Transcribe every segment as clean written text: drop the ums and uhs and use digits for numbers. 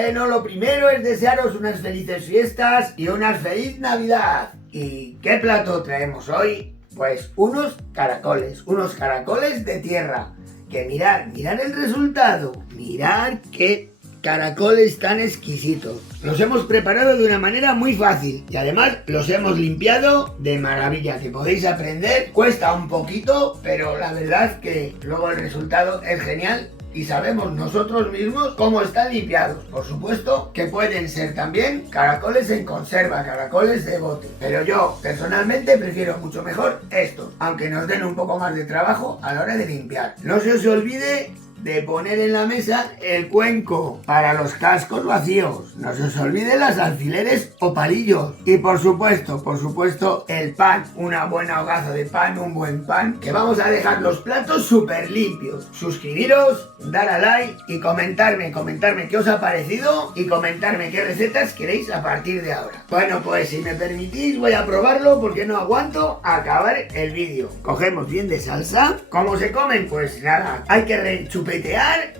Bueno, lo primero es desearos unas felices fiestas y una feliz Navidad. ¿Y qué plato traemos hoy? Pues unos caracoles de tierra. Que mirad el resultado. Mirad qué caracoles tan exquisitos. Los hemos preparado de una manera muy fácil y además los hemos limpiado de maravilla, que podéis aprender. Cuesta un poquito, pero la verdad que luego el resultado es genial. Y sabemos nosotros mismos cómo están limpiados. Por supuesto que pueden ser también caracoles en conserva, caracoles de bote. Pero yo personalmente prefiero mucho mejor estos, aunque nos den un poco más de trabajo a la hora de limpiar. No se os olvide de poner en la mesa el cuenco para los cascos vacíos. No se os olvide las alfileres o palillos. Y por supuesto, el pan. Una buena hogaza de pan, un buen pan. Que vamos a dejar los platos súper limpios. Suscribiros, dar a like y comentarme qué os ha parecido y comentarme qué recetas queréis a partir de ahora. Bueno, pues si me permitís voy a probarlo porque no aguanto a acabar el vídeo. Cogemos bien de salsa. ¿Cómo se comen? Pues nada, hay que rechupetear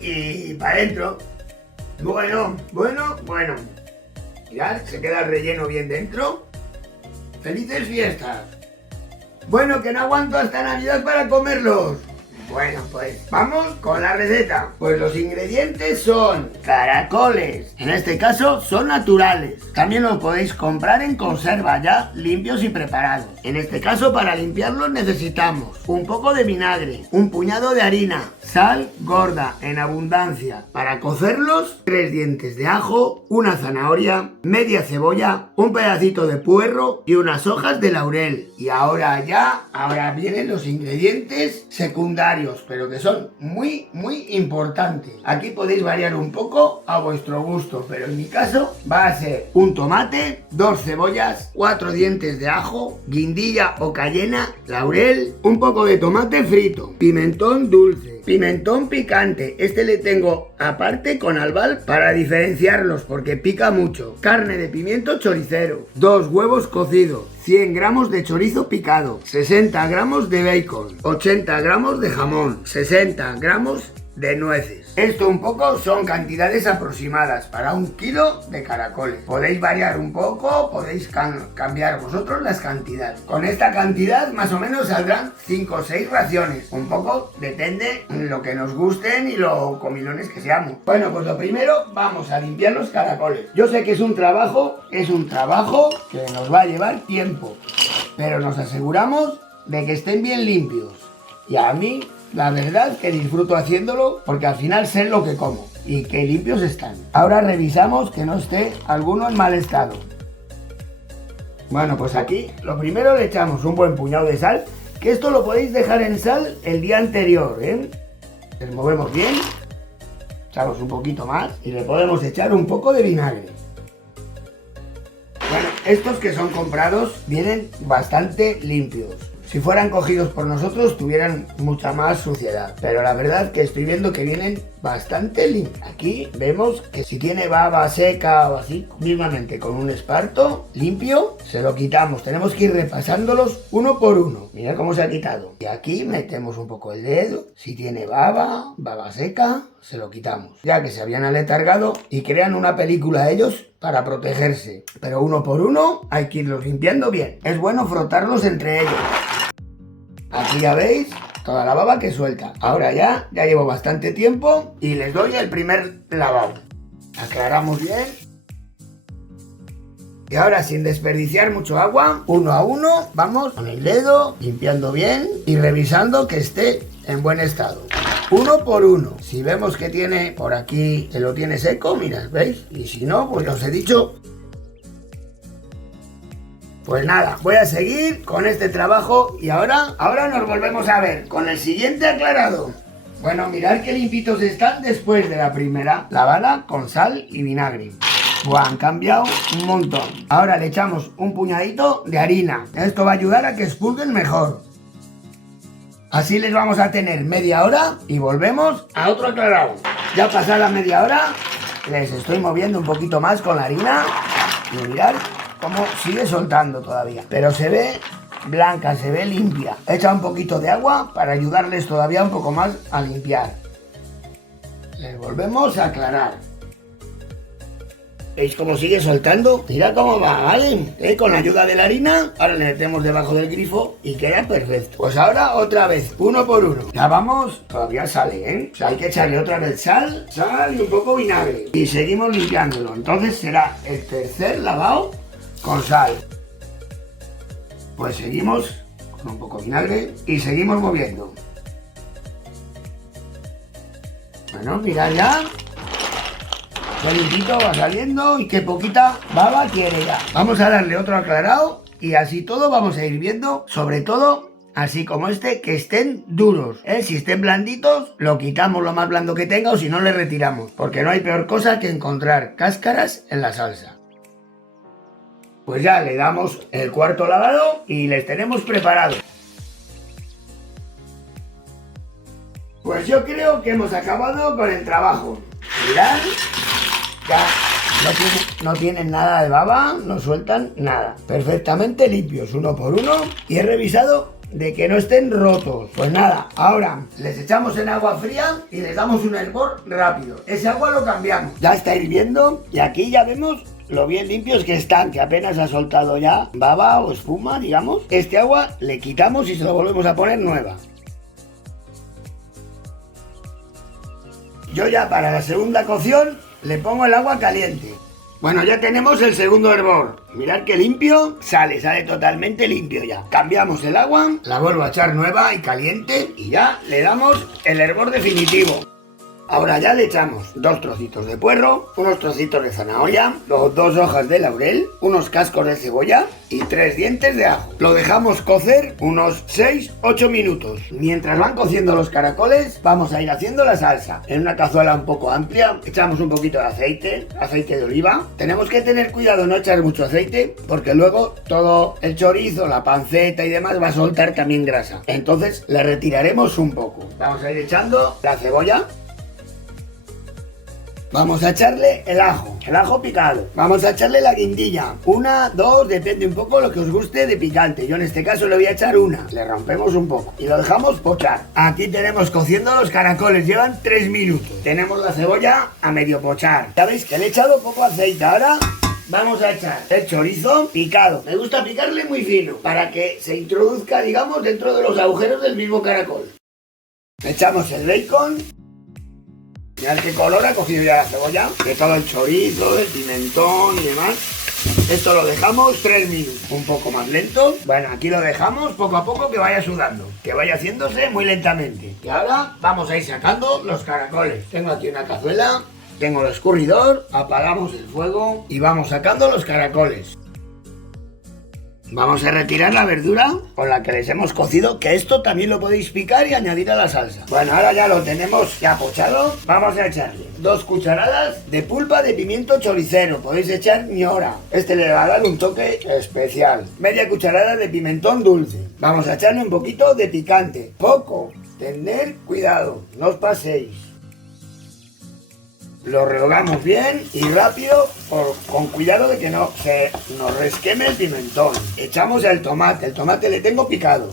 y para adentro. Bueno. Mirad, se queda el relleno bien dentro. ¡Felices fiestas! Bueno, que no aguanto hasta Navidad para comerlos. Bueno, pues vamos con la receta. Pues los ingredientes son caracoles. En este caso son naturales. También los podéis comprar en conserva ya limpios y preparados. En este caso para limpiarlos necesitamos un poco de vinagre, un puñado de harina, sal gorda en abundancia. Para cocerlos, 3 dientes de ajo, una zanahoria, media cebolla, un pedacito de puerro y unas hojas de laurel. Y ahora vienen los ingredientes secundarios, pero que son muy importantes. Aquí podéis variar un poco a vuestro gusto, pero en mi caso va a ser un tomate, 2 cebollas, 4 dientes de ajo, guindilla o cayena, laurel, un poco de tomate frito, pimentón dulce, pimentón picante, este le tengo aparte con albal para diferenciarlos porque pica mucho, carne de pimiento choricero, 2 huevos cocidos, 100 gramos de chorizo picado, 60 gramos de bacon, 80 gramos de jamón, 60 gramos de nueces. Esto un poco son cantidades aproximadas para 1 kilo de caracoles. Podéis variar un poco, podéis cambiar vosotros las cantidades. Con esta cantidad más o menos saldrán 5 o 6 raciones. Un poco depende lo que nos gusten y lo comilones que seamos. Bueno, pues lo primero vamos a limpiar los caracoles. Yo sé que es un trabajo que nos va a llevar tiempo, pero nos aseguramos de que estén bien limpios. Y a mí la verdad que disfruto haciéndolo porque al final sé lo que como y que limpios están. Ahora revisamos que no esté alguno en mal estado. Bueno, pues aquí lo primero le echamos un buen puñado de sal, que esto lo podéis dejar en sal el día anterior, ¿eh? Les movemos bien, echamos un poquito más y le podemos echar un poco de vinagre. Bueno, estos que son comprados vienen bastante limpios. Si fueran cogidos por nosotros tuvieran mucha más suciedad, pero la verdad que estoy viendo que vienen bastante limpios. Aquí vemos que si tiene baba seca o así, mismamente con un esparto limpio se lo quitamos. Tenemos que ir repasándolos uno por uno. Mira cómo se ha quitado. Y aquí metemos un poco el dedo. Si tiene baba seca, se lo quitamos. Ya que se habían aletargado y crean una película ellos para protegerse. Pero uno por uno hay que irlos limpiando bien. Es bueno frotarlos entre ellos. Aquí ya veis toda la baba que suelta. Ahora ya llevo bastante tiempo y les doy el primer lavado. Aclaramos bien. Y ahora sin desperdiciar mucho agua, uno a uno, vamos con el dedo limpiando bien y revisando que esté en buen estado. Uno por uno. Si vemos que tiene por aquí, que lo tiene seco, mirad, ¿veis? Y si no, pues ya os he dicho. Pues nada, voy a seguir con este trabajo y ahora nos volvemos a ver con el siguiente aclarado. Bueno, mirad qué limpitos están después de la primera lavada con sal y vinagre. Buah, han cambiado un montón. Ahora le echamos un puñadito de harina. Esto va a ayudar a que expulguen mejor. Así les vamos a tener media hora y volvemos a otro aclarado. Ya pasada la media hora, les estoy moviendo un poquito más con la harina y mirad cómo sigue soltando todavía, pero se ve blanca, se ve limpia. Echa un poquito de agua para ayudarles todavía un poco más a limpiar. Les volvemos a aclarar. ¿Veis cómo sigue soltando? Mira cómo va, ¿vale? Con la ayuda de la harina, ahora le metemos debajo del grifo y queda perfecto. Pues ahora otra vez, uno por uno. Ya vamos, todavía sale, ¿eh? O sea, hay que echarle otra vez sal y un poco vinagre. Y seguimos limpiándolo. Entonces será el tercer lavado con sal. Pues seguimos con un poco de vinagre y seguimos moviendo. Bueno, mirad ya. Qué limpito va saliendo y qué poquita baba tiene ya. Vamos a darle otro aclarado y así todo vamos a ir viendo, sobre todo, así como este, que estén duros. Si estén blanditos, lo quitamos lo más blando que tenga o si no le retiramos. Porque no hay peor cosa que encontrar cáscaras en la salsa. Pues ya le damos el cuarto lavado y les tenemos preparados. Pues yo creo que hemos acabado con el trabajo. Mirad. Ya no tienen nada de baba, no sueltan nada. Perfectamente limpios, uno por uno. Y he revisado de que no estén rotos. Pues nada, ahora les echamos en agua fría y les damos un hervor rápido. Ese agua lo cambiamos. Ya está hirviendo y aquí ya vemos lo bien limpios que están, que apenas ha soltado ya baba o espuma, digamos. Este agua le quitamos y se lo volvemos a poner nueva. Yo ya para la segunda cocción le pongo el agua caliente. Bueno, ya tenemos el segundo hervor. Mirad qué limpio sale totalmente limpio ya. Cambiamos el agua, la vuelvo a echar nueva y caliente y ya le damos el hervor definitivo. Ahora ya le echamos 2 trocitos de puerro, unos trocitos de zanahoria, luego 2 hojas de laurel, unos cascos de cebolla y 3 dientes de ajo. Lo dejamos cocer unos 6-8 minutos. Mientras van cociendo los caracoles, vamos a ir haciendo la salsa. En una cazuela un poco amplia, echamos un poquito de aceite de oliva. Tenemos que tener cuidado no echar mucho aceite, porque luego todo el chorizo, la panceta y demás va a soltar también grasa. Entonces le retiraremos un poco. Vamos a ir echando la cebolla. Vamos a echarle el ajo picado. Vamos a echarle la guindilla. 1, 2, depende un poco lo que os guste de picante. Yo en este caso le voy a echar 1. Le rompemos un poco y lo dejamos pochar. Aquí tenemos cociendo los caracoles. Llevan 3 minutos. Tenemos la cebolla a medio pochar. Ya veis que le he echado poco aceite. Ahora vamos a echar el chorizo picado. Me gusta picarle muy fino para que se introduzca, digamos, dentro de los agujeros del mismo caracol. Echamos el bacon. Mirad qué color ha cogido ya la cebolla, de todo el chorizo, el pimentón y demás. Esto lo dejamos 3 minutos, un poco más lento. Bueno, aquí lo dejamos poco a poco que vaya sudando, que vaya haciéndose muy lentamente. Y ahora vamos a ir sacando los caracoles. Tengo aquí una cazuela, tengo el escurridor, apagamos el fuego y vamos sacando los caracoles. Vamos a retirar la verdura con la que les hemos cocido, que esto también lo podéis picar y añadir a la salsa. Bueno, ahora ya lo tenemos ya pochado. Vamos a echarle 2 cucharadas de pulpa de pimiento choricero. Podéis echar ñora. Este le va a dar un toque especial. Media cucharada de pimentón dulce. Vamos a echarle un poquito de picante. Poco. Tener cuidado, no os paséis. Lo rehogamos bien y rápido, con cuidado de que no se nos resqueme el pimentón. Echamos el tomate le tengo picado.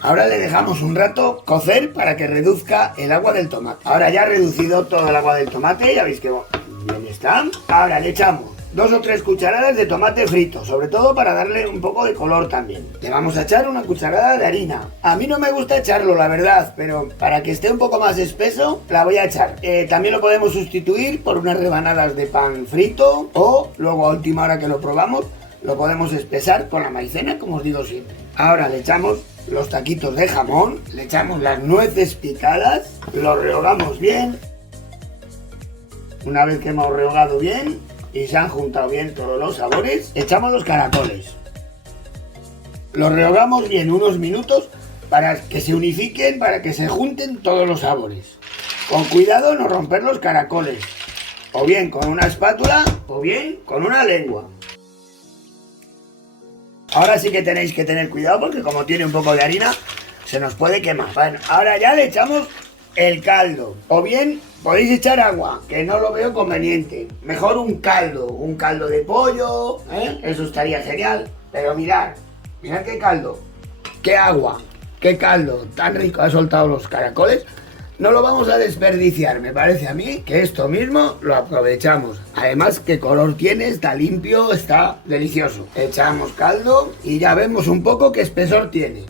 Ahora le dejamos un rato cocer para que reduzca el agua del tomate. Ahora ya ha reducido todo el agua del tomate, ya veis que bien está. Ahora le echamos 2 o 3 cucharadas de tomate frito, sobre todo para darle un poco de color también. Le vamos a echar 1 cucharada de harina. A mí no me gusta echarlo, la verdad, pero para que esté un poco más espeso, la voy a echar. También lo podemos sustituir por unas rebanadas de pan frito o luego a última hora que lo probamos, lo podemos espesar con la maicena, como os digo siempre. Ahora le echamos los taquitos de jamón, le echamos las nueces picadas, lo rehogamos bien. Una vez que hemos rehogado bien y se han juntado bien todos los sabores, echamos los caracoles. Los rehogamos bien unos minutos para que se unifiquen, para que se junten todos los sabores. Con cuidado no romper los caracoles, o bien con una espátula o bien con una lengua. Ahora sí que tenéis que tener cuidado porque como tiene un poco de harina se nos puede quemar. Bueno, ahora ya le echamos el caldo, o bien podéis echar agua, que no lo veo conveniente. Mejor un caldo de pollo, eso estaría genial. Pero mirad qué caldo, qué agua, qué caldo tan rico ha soltado los caracoles. no lo vamos a desperdiciar. Me parece a mí que esto mismo lo aprovechamos. Además, qué color tiene, está limpio, está delicioso. Echamos caldo y ya vemos un poco qué espesor tiene.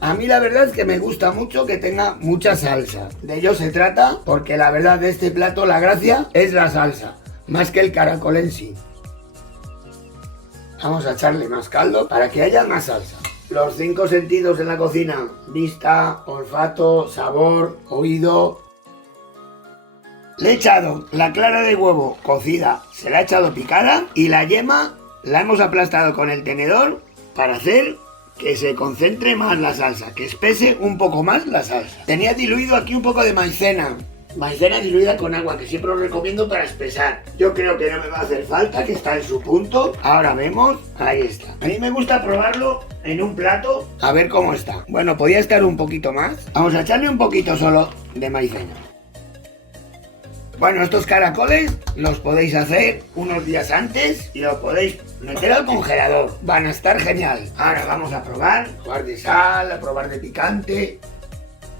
A mí la verdad es que me gusta mucho que tenga mucha salsa. De ello se trata, porque la verdad de este plato la gracia es la salsa, más que el caracol en sí. Vamos a echarle más caldo para que haya más salsa. Los 5 sentidos en la cocina: vista, olfato, sabor, oído. Le he echado la clara de huevo cocida, se la he echado picada, y la yema la hemos aplastado con el tenedor para hacer que se concentre más la salsa, que espese un poco más la salsa. Tenía diluido aquí un poco de maicena diluida con agua, que siempre os recomiendo para espesar. Yo creo que no me va a hacer falta, que está en su punto. Ahora vemos, ahí está. A mí me gusta probarlo en un plato, a ver cómo está. Bueno, podía estar un poquito más. Vamos a echarle un poquito solo de maicena. Bueno, estos caracoles los podéis hacer unos días antes y los podéis meter al congelador. Van a estar genial. Ahora vamos a probar de sal, a probar de picante.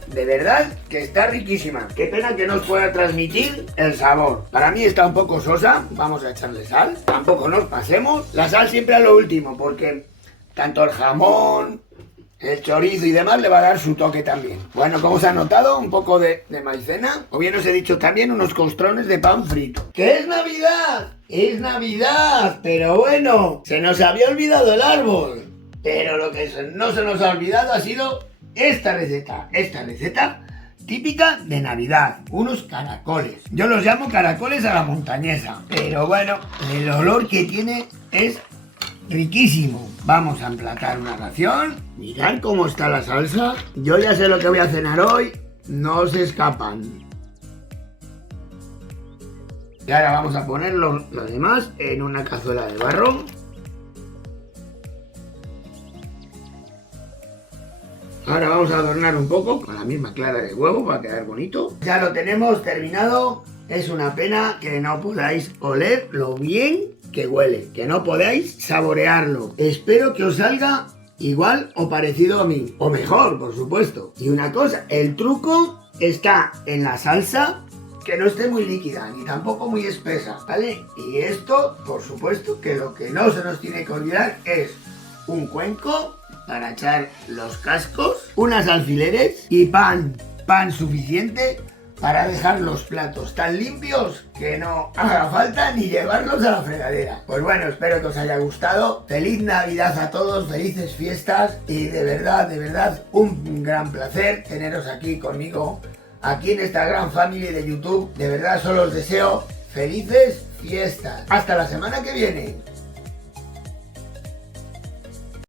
De verdad que está riquísima. Qué pena que no os pueda transmitir el sabor. Para mí está un poco sosa. Vamos a echarle sal. Tampoco nos pasemos. La sal siempre a lo último, porque tanto el jamón, el chorizo y demás le va a dar su toque también. Bueno, como os ha notado, un poco de maicena. O bien os he dicho también unos costrones de pan frito. ¡Que es Navidad! ¡Es Navidad! Pero bueno, se nos había olvidado el árbol. Pero lo que no se nos ha olvidado ha sido esta receta típica de Navidad, unos caracoles. Yo los llamo caracoles a la montañesa, pero bueno, el olor que tiene es riquísimo. Vamos a emplatar una ración. Mirad cómo está la salsa. Yo ya sé lo que voy a cenar hoy, no se escapan. Y ahora vamos a poner lo demás en una cazuela de barro. Ahora vamos a adornar un poco con la misma clara de huevo para quedar bonito. Ya lo tenemos terminado. Es una pena que no podáis oler lo bien que huele, que no podáis saborearlo. Espero que os salga igual o parecido a mí, o mejor, por supuesto. Y una cosa, el truco está en la salsa, que no esté muy líquida ni tampoco muy espesa, ¿vale? Y esto, por supuesto, que lo que no se nos tiene que olvidar es un cuenco para echar los cascos, unas alfileres y pan suficiente para dejar los platos tan limpios que no haga falta ni llevarlos a la fregadera. Pues bueno, espero que os haya gustado. Feliz Navidad a todos, felices fiestas y de verdad, un gran placer teneros aquí conmigo, aquí en esta gran familia de YouTube. De verdad, solo os deseo felices fiestas. Hasta la semana que viene.